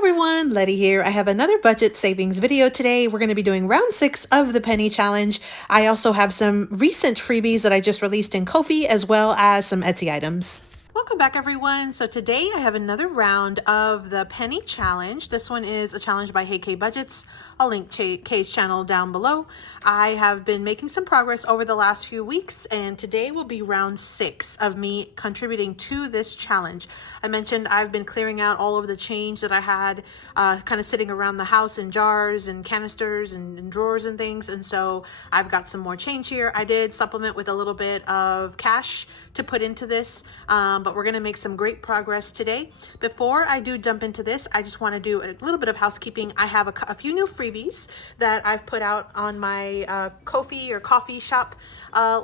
everyone, Letty here. I have another budget savings video today. We're going to be doing round 6 of the penny challenge. I also have some recent freebies that I just released in Ko-fi as well as some Etsy items. Welcome back, everyone. So today I have another round of the penny challenge. This one is a challenge by wheeklybudgets. I'll link Kay's channel down below. I have been making some progress over the last few weeks, and today will be round 6 of me contributing to this challenge. I mentioned I've been clearing out all of the change that I had kind of sitting around the house in jars and canisters and drawers and things, and so I've got some more change here. I did supplement with a little bit of cash to put into this, but we're gonna make some great progress today. Before I do jump into this, I just wanna do a little bit of housekeeping. I have a few new freebies that I've put out on my Ko-fi or coffee shop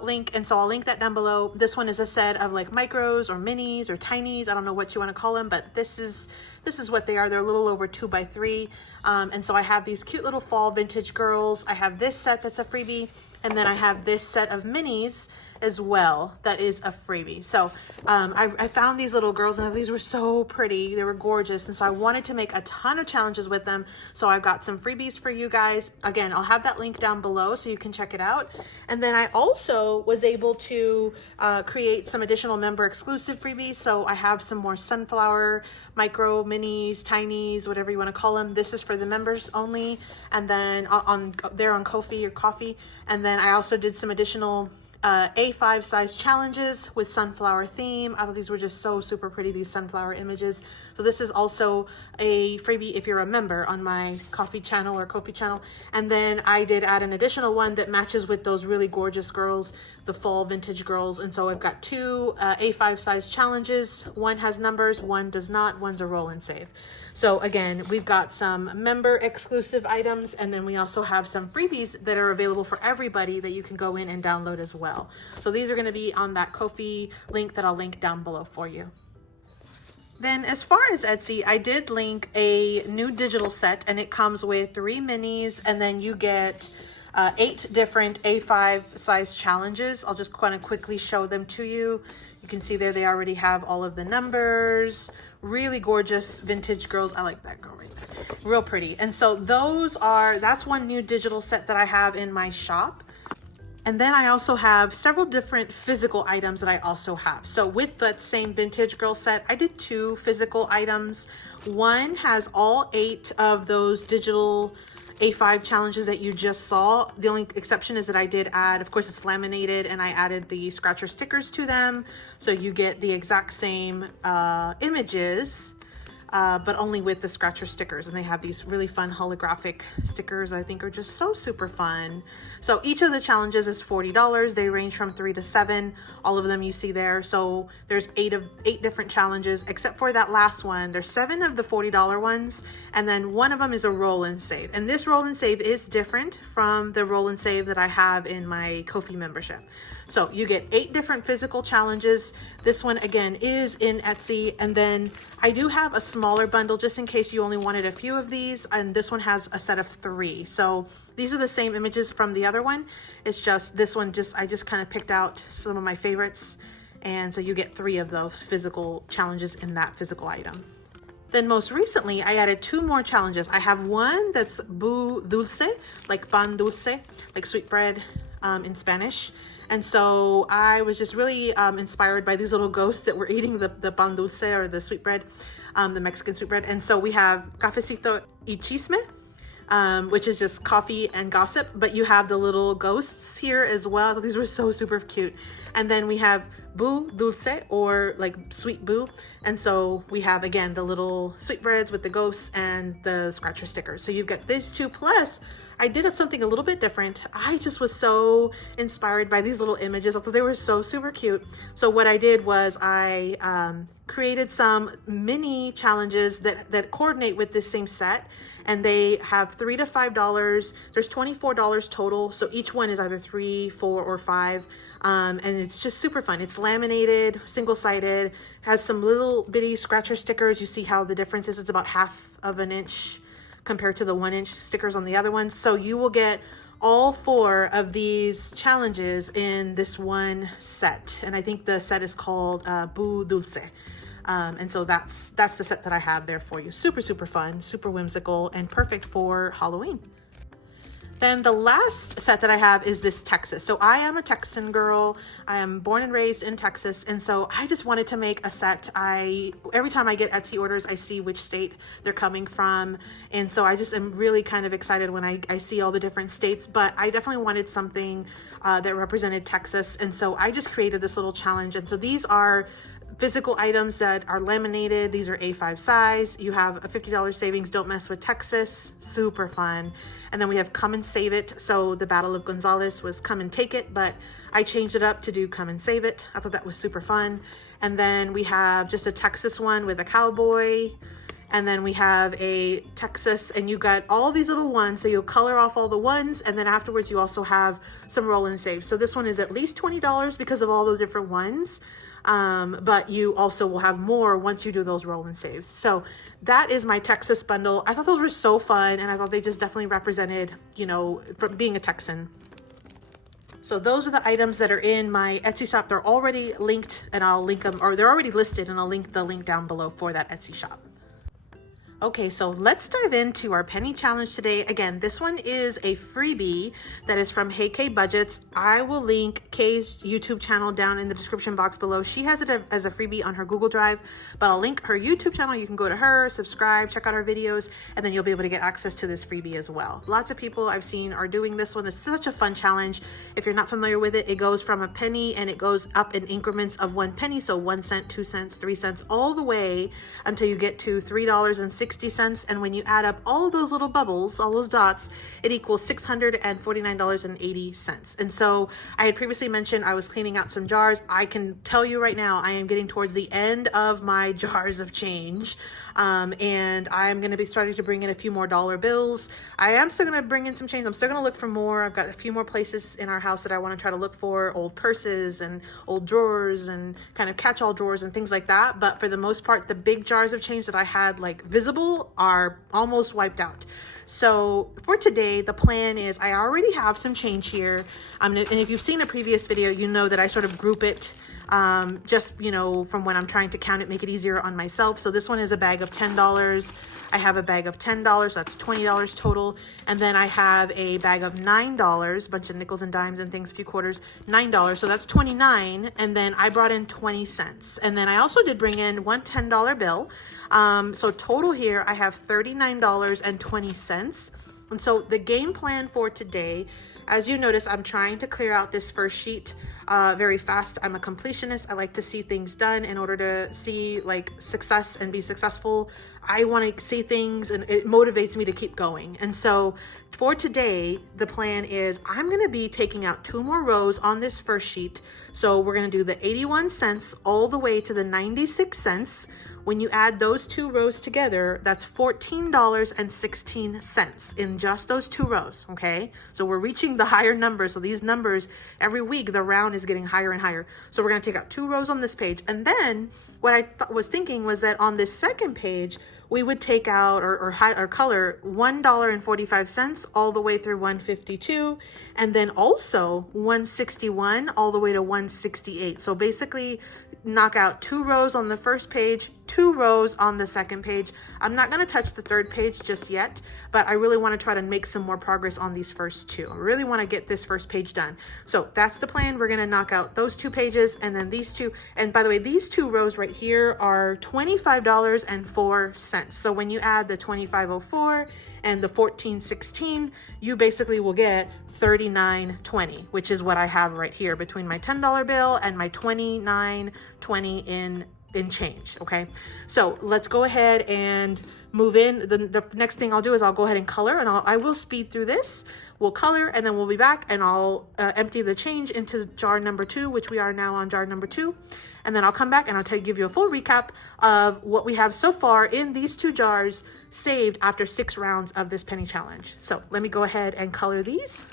link, and so I'll link that down below. This one is a set of like micros or minis or tinies. I don't know what you wanna call them, but this is what they are. They're a little over 2x3. And so I have these cute little fall vintage girls. I have this set that's a freebie, and then I have this set of minis as well that is a freebie. So I found these little girls, and these were so pretty. They were gorgeous, and so I wanted to make a ton of challenges with them. So I've got some freebies for you guys. Again, I'll have that link down below so you can check it out. And then I also was able to create some additional member exclusive freebies. So I have some more sunflower micro minis, tinies, whatever you want to call them. This is for the members only, and then they're on Ko-fi or coffee. And then I also did some additional A5 size challenges with sunflower theme. I thought these were just so super pretty, these sunflower images. So this is also a freebie if you're a member on my coffee channel or Ko-fi channel. And then I did add an additional one that matches with those really gorgeous girls, the fall vintage girls. And so I've got two A5 size challenges. One has numbers, one does not. One's a roll and save. So again, we've got some member exclusive items, and then we also have some freebies that are available for everybody that you can go in and download as well. So these are going to be on that Ko-fi link that I'll link down below for you. Then as far as Etsy, I did link a new digital set, and it comes with 3 minis, and then you get 8 different A5 size challenges. I'll just kind of quickly show them to you. You can see there they already have all of the numbers. Really gorgeous vintage girls. I like that girl right there. Real pretty. And so that's one new digital set that I have in my shop. And then I also have several different physical items that I also have. So with that same vintage girl set, I did 2 physical items. One has all 8 of those digital A5 challenges that you just saw. The only exception is that I did add, of course it's laminated, and I added the scratcher stickers to them. So you get the exact same images, but only with the scratcher stickers. And they have these really fun holographic stickers I think are just so super fun. So each of the challenges is $40. They range from 3 to 7. All of them you see there. So there's 8 different challenges, except for that last one. There's 7 of the $40 ones, and then one of them is a roll and save. And this roll and save is different from the roll and save that I have in my Ko-fi membership. So you get 8 different physical challenges. This one again is in Etsy, and then I do have a smaller bundle just in case you only wanted a few of these, and this one has a set of 3. So these are the same images from the other one. It's just this one, I just kind of picked out some of my favorites, and so you get 3 of those physical challenges in that physical item. Then most recently, I added 2 more challenges. I have one that's bu dulce, like pan dulce, like sweetbread in Spanish. And so I was just really inspired by these little ghosts that were eating the pan dulce, or the sweetbread, the Mexican sweetbread. And so we have cafecito y chisme, which is just coffee and gossip, but you have the little ghosts here as well. These were so super cute. And then we have bu dulce, or like sweet boo. And so we have again the little sweetbreads with the ghosts and the scratcher stickers. So you've got these 2, plus I did something a little bit different. I just was so inspired by these little images. I thought they were so super cute. So what I did was I created some mini challenges that coordinate with this same set, and they have $3 to $5. There's $24 total. So each one is either 3, 4, or 5. And it's just super fun. It's laminated, single-sided, has some little bitty scratcher stickers. You see how the difference is. It's about 1/2 inch compared to the 1-inch stickers on the other ones. So you will get all 4 of these challenges in this one set. And I think the set is called Bu Dulce. And so that's the set that I have there for you. Super, super fun, super whimsical, and perfect for Halloween. Then the last set that I have is this Texas. So I am a Texan girl. I am born and raised in Texas. And so I just wanted to make a set. Every time I get Etsy orders, I see which state they're coming from. And so I just am really kind of excited when I see all the different states, but I definitely wanted something that represented Texas. And so I just created this little challenge. And so these are physical items that are laminated. These are A5 size. You have a $50 savings. Don't mess with Texas. Super fun. And then we have come and save it. So the Battle of Gonzales was come and take it, but I changed it up to do come and save it. I thought that was super fun. And then we have just a Texas one with a cowboy. And then we have a Texas, and you got all these little ones. So you'll color off all the ones. And then afterwards you also have some roll and save. So this one is at least $20 because of all the different ones. But you also will have more once you do those roll and saves. So that is my Texas bundle. I thought those were so fun, and I thought they just definitely represented, you know, from being a Texan. So those are the items that are in my Etsy shop. They're already linked, and I'll link them, or they're already listed, and I'll link the link down below for that Etsy shop. Okay, so let's dive into our penny challenge today. Again, this one is a freebie that is from Hey Kay Budgets. I will link Kay's YouTube channel down in the description box below. She has it as a freebie on her Google Drive, but I'll link her YouTube channel. You can go to her, subscribe, check out her videos, and then you'll be able to get access to this freebie as well. Lots of people I've seen are doing this one. It's such a fun challenge. If you're not familiar with it, it goes from a penny and it goes up in increments of 1 penny. So 1 cent, 2 cents, 3 cents, all the way until you get to $3.60. And when you add up all of those little bubbles, all those dots, it equals $649.80. And so I had previously mentioned I was cleaning out some jars. I can tell you right now, I am getting towards the end of my jars of change. And I am going to be starting to bring in a few more dollar bills. I am still going to bring in some change. I'm still going to look for more. I've got a few more places in our house that I want to try to look for, old purses and old drawers and kind of catch-all drawers and things like that. But for the most part, the big jars of change that I had like visible are almost wiped out. So for today, the plan is I already have some change here. And if you've seen a previous video, you know that I sort of group it just, you know, from when I'm trying to count it, make it easier on myself. So this one is a bag of $10. I have a bag of $10, so that's $20 total. And then I have a bag of $9, a bunch of nickels and dimes and things, a few quarters, $9. So that's 29. And then I brought in 20 cents. And then I also did bring in one $10 bill. So total here, I have $39.20. And so the game plan for today, as you notice, I'm trying to clear out this first sheet very fast. I'm a completionist. I like to see things done in order to see like success and be successful. I want to see things and it motivates me to keep going. And so for today, the plan is I'm going to be taking out 2 more rows on this first sheet. So we're going to do the 81 cents all the way to the 96 cents. When you add those 2 rows together, that's $14.16 in just those 2 rows, okay? So we're reaching the higher numbers. So these numbers, every week, the round is getting higher and higher. So we're gonna take out 2 rows on this page. And then what I was thinking was that on this second page, we would take out or color $1.45 all the way through 152, and then also 161 all the way to 168. So basically knock out 2 rows on the first page, 2 rows on the second page. I'm not going to touch the third page just yet, but I really want to try to make some more progress on these first 2. I really want to get this first page done. So that's the plan. We're going to knock out those 2 pages and then these 2. And by the way, these 2 rows right here are $25.04. So when you add the $25.04 and the $14.16, you basically will get $39.20, which is what I have right here between my $10 bill and my $29.20 in change. Okay, so let's go ahead and move in. The next thing I'll do is I'll go ahead and color, and I will speed through this. We'll color and then we'll be back, and I'll empty the change into jar number 2, which we are now on jar number 2. And then I'll come back and I'll give you a full recap of what we have so far in these 2 jars saved after 6 rounds of this penny challenge. So let me go ahead and color these.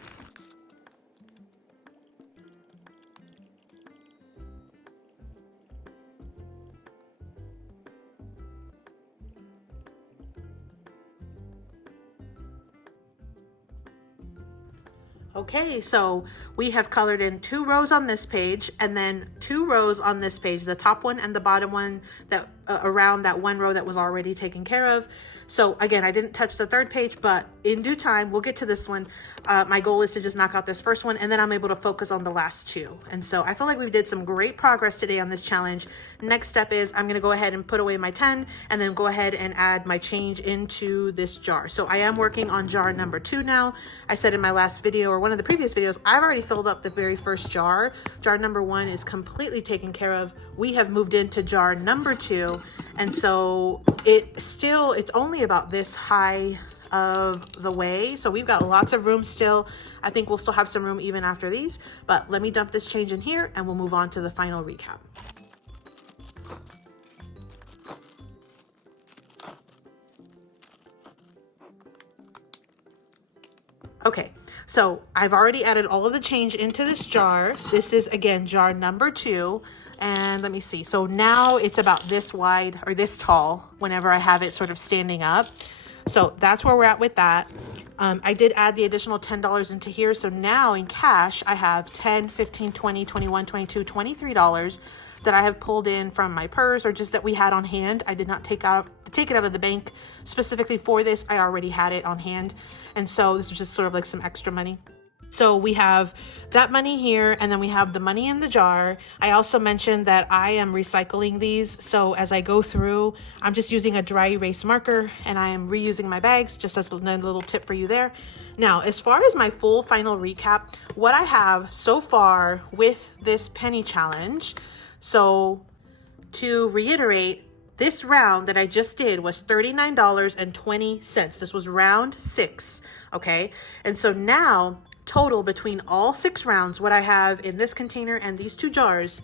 Okay, so we have colored in 2 rows on this page and then 2 rows on this page, the top one and the bottom one that around that one row that was already taken care of. So again, I didn't touch the third page, but in due time, we'll get to this one. My goal is to just knock out this first one, and then I'm able to focus on the last two. And so I feel like we did some great progress today on this challenge. Next step is I'm going to go ahead and put away my 10 and then go ahead and add my change into this jar. So I am working on jar number 2 now. I said in my last video, or one of the previous videos, I've already filled up the very first jar. Jar number 1 is completely taken care of. We have moved into jar number 2. And so it's only about this high of the way. So we've got lots of room still. I think we'll still have some room even after these, but let me dump this change in here and we'll move on to the final recap. Okay, so I've already added all of the change into this jar. This is again jar number 2. And let me see. So now it's about this wide or this tall whenever I have it sort of standing up. So that's where we're at with that. I did add the additional $10 into here. So now in cash, I have $10, $15, $20, $21, $22, $23 that I have pulled in from my purse or just that we had on hand. I did not take it out of the bank specifically for this. I already had it on hand. And so this was just sort of like some extra money. So we have that money here, and then we have the money in the jar. I also mentioned that I am recycling these. So as I go through, I'm just using a dry erase marker and I am reusing my bags, just as a little tip for you there. Now, as far as my full final recap, what I have so far with this penny challenge. So to reiterate, this round that I just did was $39.20. This was round 6. Okay. And so now, total between all 6 rounds, what I have in this container and these 2 jars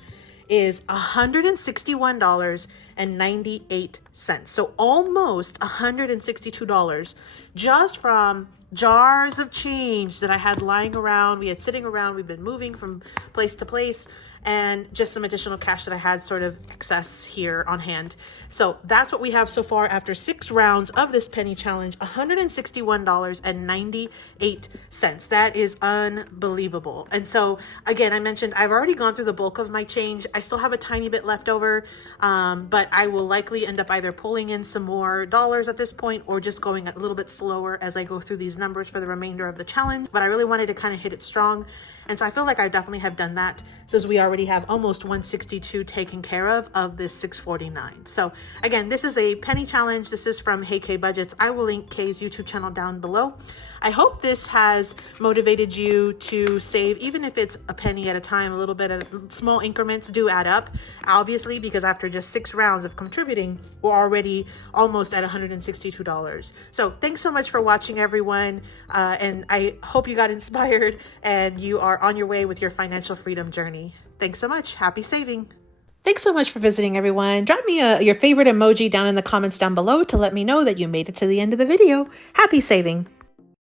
is $161.98. So almost $162 just from jars of change that I had lying around. We had sitting around. We've been moving from place to place, and just some additional cash that I had sort of excess here on hand. So that's what we have so far after 6 rounds of this penny challenge, $161.98. That is unbelievable. And so again, I mentioned I've already gone through the bulk of my change. I still have a tiny bit left over, but I will likely end up either pulling in some more dollars at this point or just going a little bit slower as I go through these numbers for the remainder of the challenge. But I really wanted to kind of hit it strong. And so I feel like I definitely have done that, since we already have almost 162 taken care of this 649. So again, this is a penny challenge. This is from Hey Kay Budgets. I will link Kay's YouTube channel down below. I hope this has motivated you to save, even if it's a penny at a time. A little bit of small increments do add up, obviously, because after just 6 rounds of contributing, we're already almost at $162. So thanks so much for watching, everyone. And I hope you got inspired and you are on your way with your financial freedom journey. Thanks so much. Happy saving. Thanks so much for visiting, everyone. Drop me your favorite emoji down in the comments down below to let me know that you made it to the end of the video. Happy saving.